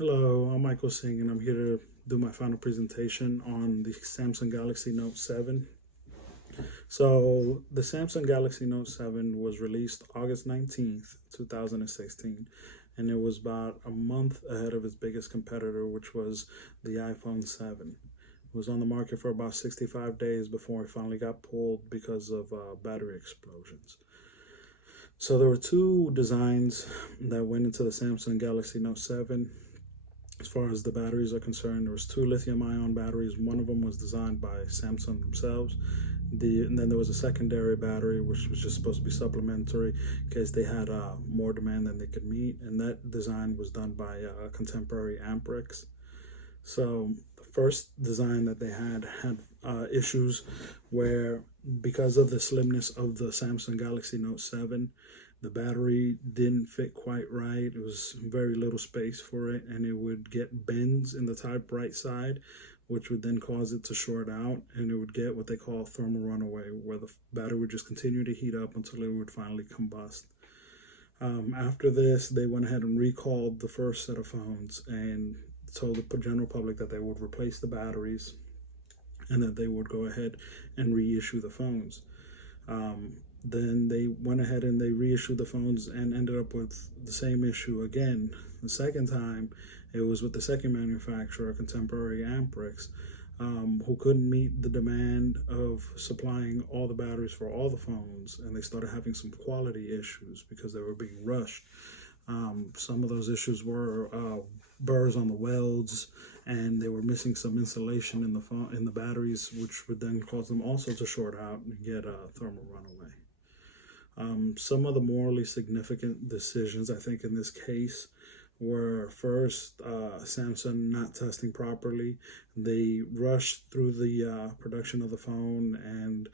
Hello, I'm Michael Singh, and I'm here to do my final presentation on the Samsung Galaxy Note 7. So, the Samsung Galaxy Note 7 was released August 19th, 2016, and it was about a month ahead of its biggest competitor, which was the iPhone 7. It was on the market for about 65 days before it finally got pulled because of battery explosions. So, there were two designs that went into the Samsung Galaxy Note 7. As far as the batteries are concerned, there was two lithium-ion batteries. One of them was designed by Samsung themselves. And then there was a secondary battery, which was just supposed to be supplementary in case they had more demand than they could meet. And that design was done by Contemporary Amperex. So the first design that they had issues where, because of the slimness of the Samsung Galaxy Note 7, the battery didn't fit quite right. It was very little space for it, and it would get bends in the top right side, which would then cause it to short out, and it would get what they call thermal runaway, where the battery would just continue to heat up until it would finally combust. After this, they went ahead and recalled the first set of phones and told the general public that they would replace the batteries and that they would go ahead and reissue the phones. Then they went ahead and they reissued the phones and ended up with the same issue again. The second time, it was with the second manufacturer, Contemporary Amperex, who couldn't meet the demand of supplying all the batteries for all the phones, and they started having some quality issues because they were being rushed. Some of those issues were burrs on the welds, and they were missing some insulation in the batteries, which would then cause them also to short out and get a thermal runaway. Some of the morally significant decisions, I think, in this case were first, Samsung not testing properly. They rushed through the production of the phone and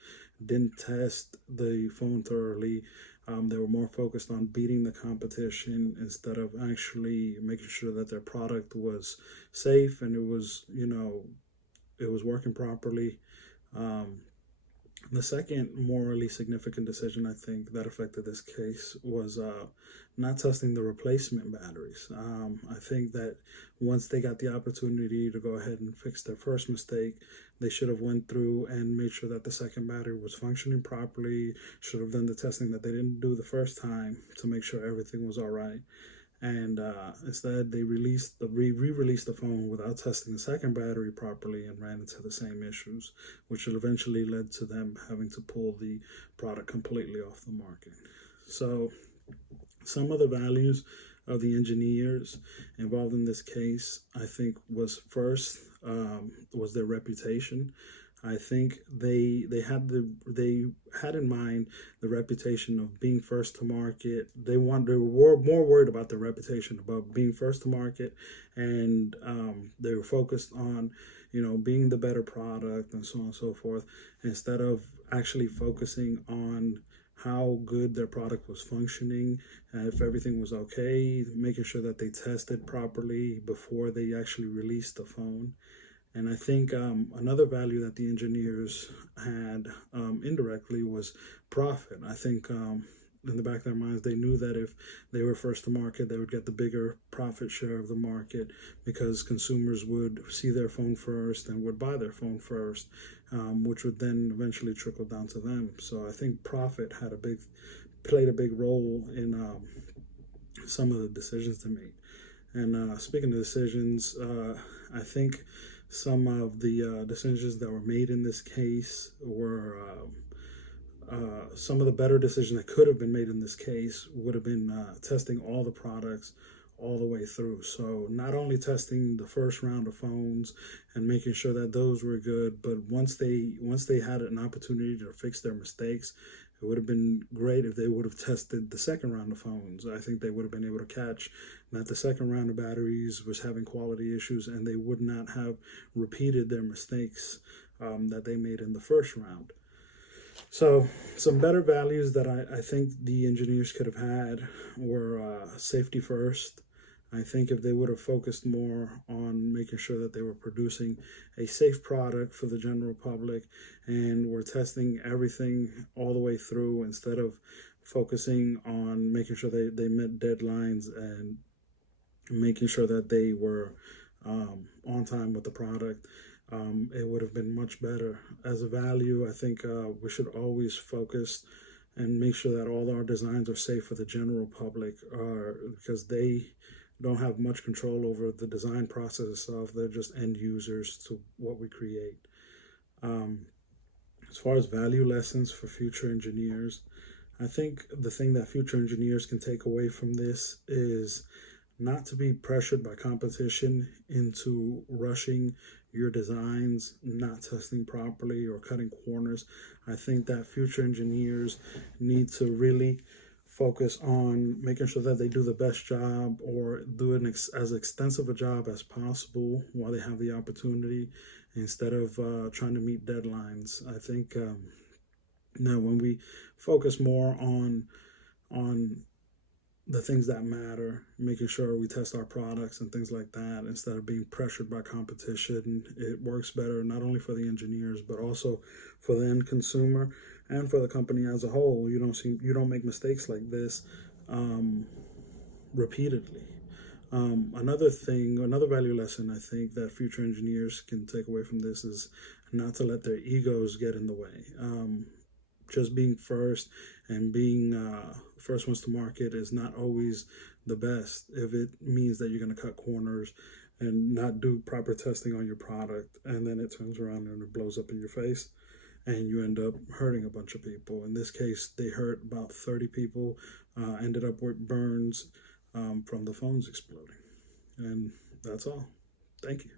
didn't test the phone thoroughly. They were more focused on beating the competition instead of actually making sure that their product was safe and it was working properly. Um, the second morally significant decision I think that affected this case was not testing the replacement batteries. I think that once they got the opportunity to go ahead and fix their first mistake, they should have went through and made sure that the second battery was functioning properly. Should have done the testing that they didn't do the first time to make sure everything was all right, and instead they re-released the phone without testing the second battery properly and ran into the same issues, which eventually led to them having to pull the product completely off the market. So some of the values of the engineers involved in this case, I think, was first, was their reputation. I think they had in mind the reputation of being first to market. They were more worried about the reputation about being first to market, and they were focused on being the better product and so on and so forth, instead of actually focusing on how good their product was functioning, if everything was okay, making sure that they tested properly before they actually released the phone. And I think another value that the engineers had, indirectly, was profit. I think in the back of their minds, they knew that if they were first to market, they would get the bigger profit share of the market because consumers would see their phone first and would buy their phone first, which would then eventually trickle down to them. So I think profit played a big role in some of the decisions they made. And speaking of decisions, I think some of the decisions that were made in this case were some of the better decisions that could have been made in this case would have been testing all the products all the way through. So not only testing the first round of phones and making sure that those were good, but once they had an opportunity to fix their mistakes, it would have been great if they would have tested the second round of phones. I think they would have been able to catch that the second round of batteries was having quality issues, and they would not have repeated their mistakes that they made in the first round. So, some better values that I think the engineers could have had were safety first. I think if they would have focused more on making sure that they were producing a safe product for the general public and were testing everything all the way through instead of focusing on making sure they met deadlines and making sure that they were on time with the product, it would have been much better. As a value, I think we should always focus and make sure that all our designs are safe for the general public, because they don't have much control over the design process itself. They're just end users to what we create. Um, as far as value lessons for future engineers, I think the thing that future engineers can take away from this is not to be pressured by competition into rushing your designs, not testing properly, or cutting corners. I think that future engineers need to really focus on making sure that they do the best job, or do as extensive a job as possible while they have the opportunity, instead of trying to meet deadlines. I think now when we focus more on the things that matter, making sure we test our products and things like that, instead of being pressured by competition, it works better not only for the engineers but also for the end consumer and for the company as a whole. You don't make mistakes like this um, repeatedly. Another value lesson I think that future engineers can take away from this is not to let their egos get in the way. Just being first and being first ones to market is not always the best if it means that you're going to cut corners and not do proper testing on your product, and then it turns around and it blows up in your face and you end up hurting a bunch of people. In this case, they hurt about 30 people, ended up with burns from the phones exploding. And that's all. Thank you.